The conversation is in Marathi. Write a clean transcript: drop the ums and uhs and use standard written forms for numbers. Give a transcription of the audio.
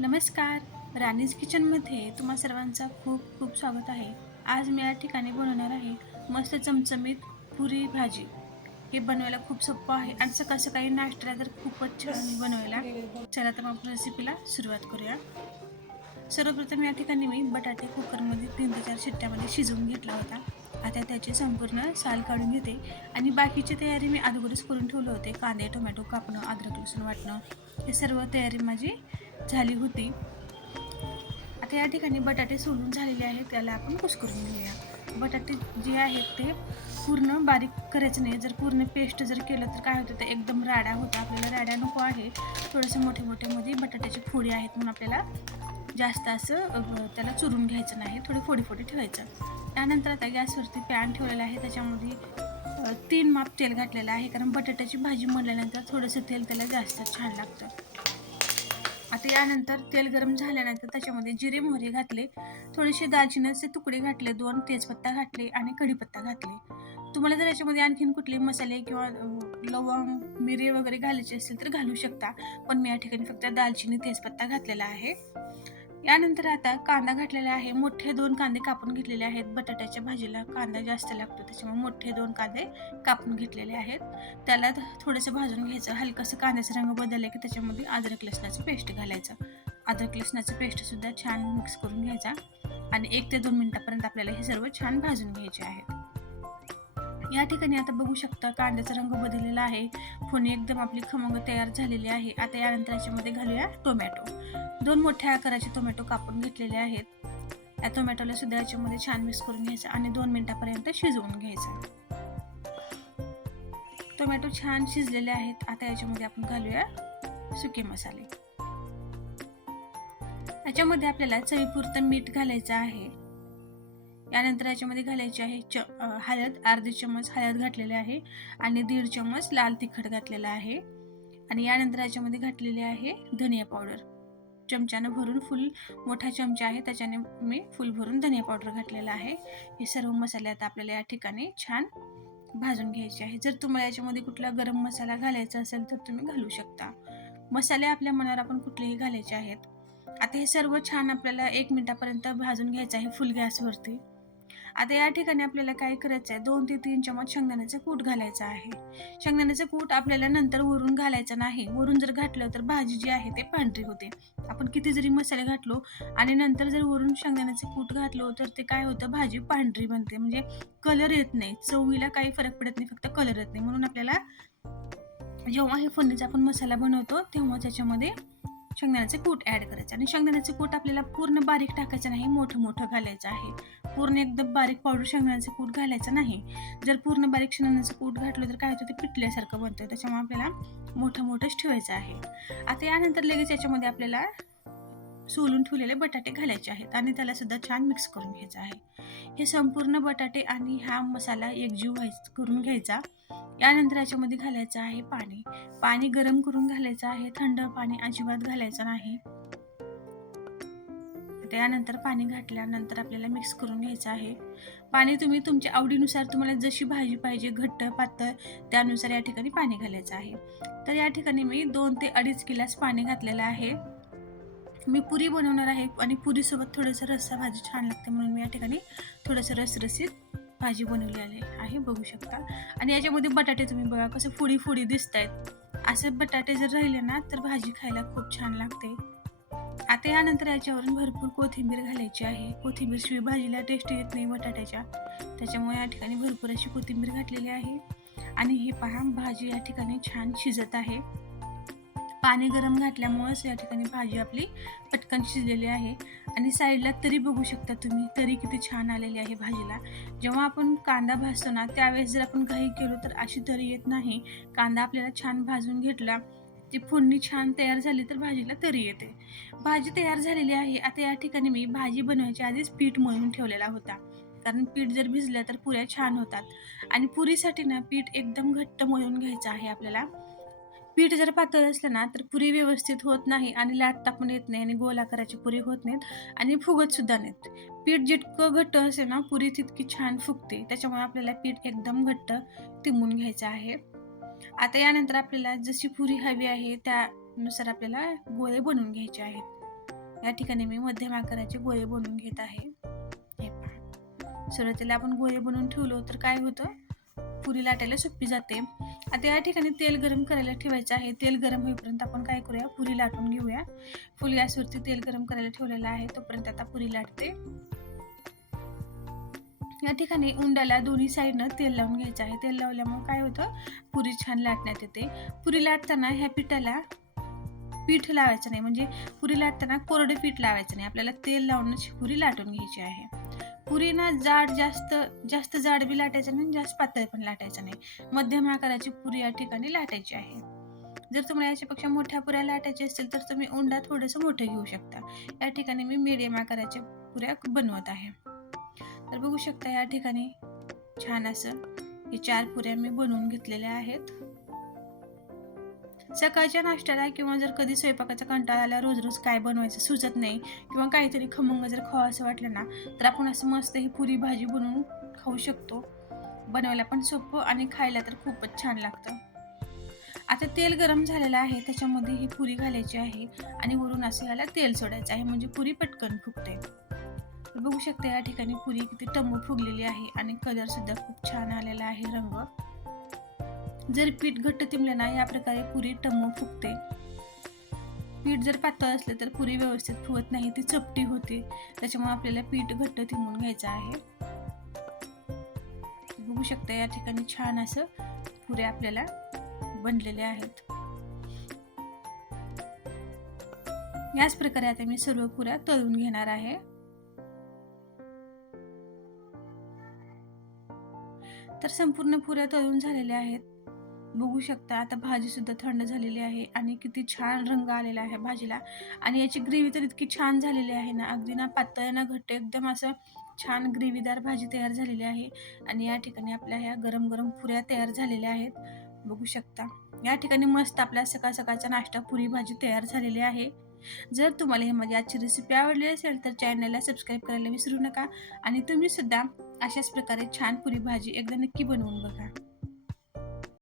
नमस्कार. राणीज किचनमध्ये तुम्हा सर्वांचं खूप खूप स्वागत आहे. आज मी या ठिकाणी बनवणार आहे मस्त चमचमीत पुरी भाजी. हे बनवायला खूप सोपं आहे आणि सकाळ सकाळी नाश्त्याला तर खूपच छान आहे बनवायला. चला तर मग आपण रेसिपीला सुरुवात करूया. सर्वप्रथम या ठिकाणी मी बटाटे कुकरमध्ये 3 ते 4 शिट्ट्यामध्ये शिजवून घेतला होता. आता त्याची संपूर्ण साल काढून घेते आणि बाकीची तयारी मी अगोदरच करून ठेवले होते. कांदे, टोमॅटो कापणं, अद्रक, लसूण वाटणं हे सर्व तयारी माझी झाली होती. आता या ठिकाणी बटाटे सोलून झालेले आहेत, त्याला आपण कुस्करून घेऊया. बटाटे जे आहेत ते पूर्ण बारीक करायचं नाही. जर पूर्ण पेस्ट जर केलं तर काय होतं, ते एकदम राडा होतं. आपल्याला राडा नको आहे. थोडेसे मोठे-मोठे बटाट्याची फोडी आहेत म्हणून आपल्याला जास्त असं त्याला चुरून घ्यायचं नाही. थोडी फोडी-फोडी ठेवायचं. त्यानंतर आता गॅसवरती पॅन ठेवलेला आहे. त्याच्यामध्ये 3 माप तेल घातलेलं आहे, कारण बटाट्याची भाजी म्हणल्यानंतर थोडंसं तेल त्याला जास्त छान लागतं. आता यानंतर तेल गरम झाल्यानंतर त्याच्यामध्ये जिरे मोहरी घातले, थोडेसे दालचिनीचे तुकडे घातले, 2 तेजपत्ता घातले आणि कढीपत्ता घातले. तुम्हाला जर याच्यामध्ये आणखीन कुठले मसाले किंवा लवंग, मिरे वगैरे घालायचे असेल तर घालू शकता. पण मी या ठिकाणी फक्त दालचिनी, तेजपत्ता घातलेला आहे. यानंतर आता कांदा घातलेला आहे. मोठे 2 कांदे कापून घेतलेले आहेत. बटाट्याच्या भाजीला कांदा जास्त लागतो, त्याच्यामुळे मोठे 2 कांदे कापून घेतलेले आहेत. त्याला थोडंसं भाजून घ्यायचं. हलकासं कांद्याचा रंग बदलला की त्याच्यामध्ये अद्रक लसणाचं पेस्ट घालायचं. अद्रक लसणाचं पेस्टसुद्धा छान मिक्स करून घ्यायचा आणि 1 ते 2 मिनिटापर्यंत आपल्याला हे सर्व छान भाजून घ्यायचे आहेत. या ठिकाणी आता बघू शकता कांद्याचा रंग बदललेला आहे. फोडणी एकदम आपली खमंग तयार झालेली आहे. आता यानंतर याच्यामध्ये घालूया टोमॅटो. 2 मोठ्या आकाराचे टोमॅटो कापून घेतलेले आहेत. या टोमॅटोला सुद्धा याच्यामध्ये छान मिक्स करून घ्यायचं आणि 2 मिनिटापर्यंत शिजवून घ्यायचं. टोमॅटो छान शिजलेले आहेत. आता याच्यामध्ये आपण घालूया सुके मसाले. याच्यामध्ये आपल्याला चवीपुरतं मीठ घालायचं आहे. यानंतर याच्यामध्ये घालायची आहे हळद. अर्धी चम्मच हळद घातलेली आहे आणि 1.5 चम्मच लाल तिखट घातलेला आहे. आणि यानंतर याच्यामध्ये घातलेली आहे धनिया पावडर. चमच्यानं भरून फुल मोठा चमचा आहे त्याच्याने मी फुल भरून धनिया पावडर घातलेला आहे. हे सर्व मसाले आता आपल्याला या ठिकाणी छान भाजून घ्यायचे आहे. जर तुम्हाला याच्यामध्ये कुठला गरम मसाला घालायचा असेल तर तुम्ही घालू शकता. मसाले आपल्या मनावर आपण कुठलेही घालायचे आहेत. आता हे सर्व छान आपल्याला 1 मिनिटापर्यंत भाजून घ्यायचं आहे फुल गॅसवरती. आता या ठिकाणी आपल्याला काय करायचं आहे, 2 ते 3 चमच शेंगदाण्याचं कूट घालायचं आहे. शेंगदाण्याचं कूट आपल्याला नंतर वरून घालायचं नाही. वरून जर घातलं तर भाजी जी आहे ते पांढरी होते. आपण किती जरी मसाले घातलो आणि नंतर जर वरून शेंगदाण्याचं कूट घातलो तर ते काय होतं, भाजी पांढरी बनते. म्हणजे कलर येत नाही. चवीला काही फरक पडत नाही, फक्त कलर येत नाही. म्हणून आपल्याला जेव्हा हे फोडणीचा आपण मसाला बनवतो तेव्हा त्याच्यामध्ये शेंगदाण्याचे कूट ॲड करायचं आणि शेंगदाण्याचे कूट आपल्याला पूर्ण बारीक टाकायचं नाही, मोठं घालायचं आहे. पूर्ण एकदम बारीक पावडर शेंगदाण्याचे कूट घालायचं नाही. जर पूर्ण बारीक शेंगदाण्याचं कूट घातलं तर काय होतं, ते पिठल्यासारखं बनतं. त्याच्यामुळे आपल्याला मोठंच ठेवायचं आहे. आता यानंतर लगेच याच्यामध्ये आपल्याला सोलून ठेवलेले बटाटे घालायचे आहेत आणि त्याला सुद्धा छान मिक्स करून घ्यायचं आहे. हे संपूर्ण बटाटे आणि हा मसाला एकजीव करून घ्यायचा. यानंतर याच्यामध्ये घालायचं आहे पाणी. पाणी गरम करून घालायचं आहे. थंड पाणी अजिबात घालायचं नाही. त्यानंतर पाणी घातल्यानंतर आपल्याला मिक्स करून घ्यायचं आहे. पाणी तुम्ही तुमच्या आवडीनुसार, तुम्हाला जशी भाजी पाहिजे घट्ट पातळ त्यानुसार या ठिकाणी पाणी घालायचं आहे. तर या ठिकाणी मी 2 ते 2.5 ग्लास पाणी घातलेलं आहे. मी पुरी बनवणार आहे आणि पुरीसोबत थोडंसं रस्सा भाजी छान लागते म्हणून मी या ठिकाणी थोडंसं रसरशीत भाजी बनवली आहे, बघू शकता. आणि याच्यामध्ये बटाटे तुम्ही बघा कसं फोडी दिसत आहेत. असे बटाटे जर राहिले ना तर भाजी खायला खूप छान लागते. आता यानंतर याच्यावरून भरपूर कोथिंबीर घालायची आहे. कोथिंबीर शिवाय भाजीला टेस्ट येत नाही बटाट्याच्या, त्याच्यामुळे या ठिकाणी भरपूर अशी कोथिंबीर घातलेली आहे. आणि हे पहा, भाजी या ठिकाणी छान शिजत आहे. पाणी गरम घातल्यामुळेच या ठिकाणी भाजी आपली पटकन शिजलेली आहे. आणि साईडला तरी बघू शकता तुम्ही, तरी किती छान आलेली आहे भाजीला. जेव्हा आपण कांदा भाजतो ना त्यावेळेस जर आपण घाई केलो तर अशी तरी येत नाही. कांदा आपल्याला छान भाजून घेतला, ती फोडणी छान तयार झाली तर भाजीला तरी येते. भाजी तयार झालेली आहे. आता या ठिकाणी मी भाजी बनवायच्या आधीच पीठ मळून ठेवलेला होता, कारण पीठ जर भिजलं तर पुऱ्या छान होतात. आणि पुरीसाठी ना पीठ एकदम घट्ट मळून घ्यायचं आहे आपल्याला. पीठ जर पातळ असलं ना तर पुरी व्यवस्थित होत नाही आणि लाटता पण येत नाही आणि गोल आकाराची पुरी होत नाहीत आणि फुगत सुद्धा नाहीत. पीठ जितकं घट्ट असेल ना पुरी तितकी छान फुगते. त्याच्यामुळे आपल्याला पीठ एकदम घट्ट तिंबून घ्यायचं आहे. आता यानंतर आपल्याला जशी पुरी हवी आहे त्यानुसार आपल्याला गोळे बनवून घ्यायचे आहेत. या ठिकाणी मी मध्यम आकाराचे गोळे बनवून घेत आहे. हे पहा, सुरुवातीला आपण गोळे बनवून ठेवलो तर काय होतं, पुरी लाटायला सोपी जाते. आता या ठिकाणी तेल गरम करायला ठेवायचं आहे. तेल गरम होईपर्यंत आपण काय करूया, पुरी लाटून घेऊया. फुल गॅसवरती तेल गरम करायला ठेवलेलं आहे, तोपर्यंत आता पुरी लाटते. या ठिकाणी उंड्याला दोन्ही साईडनं तेल लावून घ्यायचं आहे. तेल लावल्यामुळे काय होतं, पुरी छान लाटण्यात येते. पुरी लाटताना ह्या पिठाला पीठ लावायचं नाही, म्हणजे पुरी लाटताना कोरडे पीठ लावायचं नाही. आपल्याला तेल लावूनच पुरी लाटून घ्यायची आहे. पुरी ना जास्त जाड बी लाटायचं नाही, जास्त पातळ पण लाटायचं नाही. मध्यम आकाराची पुरी या ठिकाणी लाटायची आहे. जर तुम्हाला याच्यापेक्षा मोठ्या पुऱ्या लाटायच्या असतील तर तुम्ही उंडा थोडंसं मोठं घेऊ शकता. या ठिकाणी मी मीडियम आकाराच्या पुऱ्या बनवत आहे. तर बघू शकता या ठिकाणी छान असं हे 4 पुऱ्या मी बनवून घेतलेल्या आहेत. सकाळच्या नाश्त्याला किंवा जर कधी स्वयंपाकाचा कंटाळा आला, रोज रोज काय बनवायचं सुचत नाही किंवा काहीतरी खमंग जर खावं असं वाटलं ना, तर आपण असं मस्त ही पुरी भाजी बनवून खाऊ शकतो. बनवायला पण सोपं आणि खायला तर खूपच छान लागतं. आता तेल गरम झालेलं आहे, त्याच्यामध्ये ही पुरी घालायची आहे आणि वरून असं याला तेल सोडायचं आहे, म्हणजे पुरी पटकन फुगते. बघू शकता या ठिकाणी पुरी किती टम्म फुगलेली आहे आणि कलर सुद्धा खूप छान आलेला आहे, रंग. जर पीठ घट्ट तिंबले ना, या प्रकारे पुरी टम्म फुगते. पीठ जर पातळ असलं तर पुरी व्यवस्थित फुगत नाही, ती चपटी होते. त्याच्यामुळे आपल्याला पीठ घट्ट तिंबून घ्यायचं आहे. बघू शकता या ठिकाणी छान असं पुऱ्या आपल्याला बनलेल्या आहेत. याच प्रकारे आता मी सर्व पुऱ्या तळून घेणार आहे. तर संपूर्ण पुऱ्या तळून झालेल्या आहेत. बघू शकता आता भाजी सुद्धा थंड झालेली आहे आणि किती छान रंग आलेला आहे भाजीला. आणि याची ग्रेव्ही तर इतकी छान झालेली आहे ना, अगदी ना पातळ ना घट्ट, एकदम असं छान ग्रेव्हीदार भाजी तयार झालेली आहे. आणि या ठिकाणी आपल्या ह्या गरम गरम पुऱ्या तयार झालेल्या आहेत. बघू शकता या ठिकाणी मस्त आपल्या सकाळ सकाळचा नाश्ता पुरी भाजी तयार झालेली आहे. जर तुम्हाला ही माझी आजची रेसिपी आवडली असेल तर चॅनलला सबस्क्राईब करायला विसरू नका आणि तुम्ही सुद्धा अशाच प्रकारे छान पुरी भाजी एकदा नक्की बनवून बघा.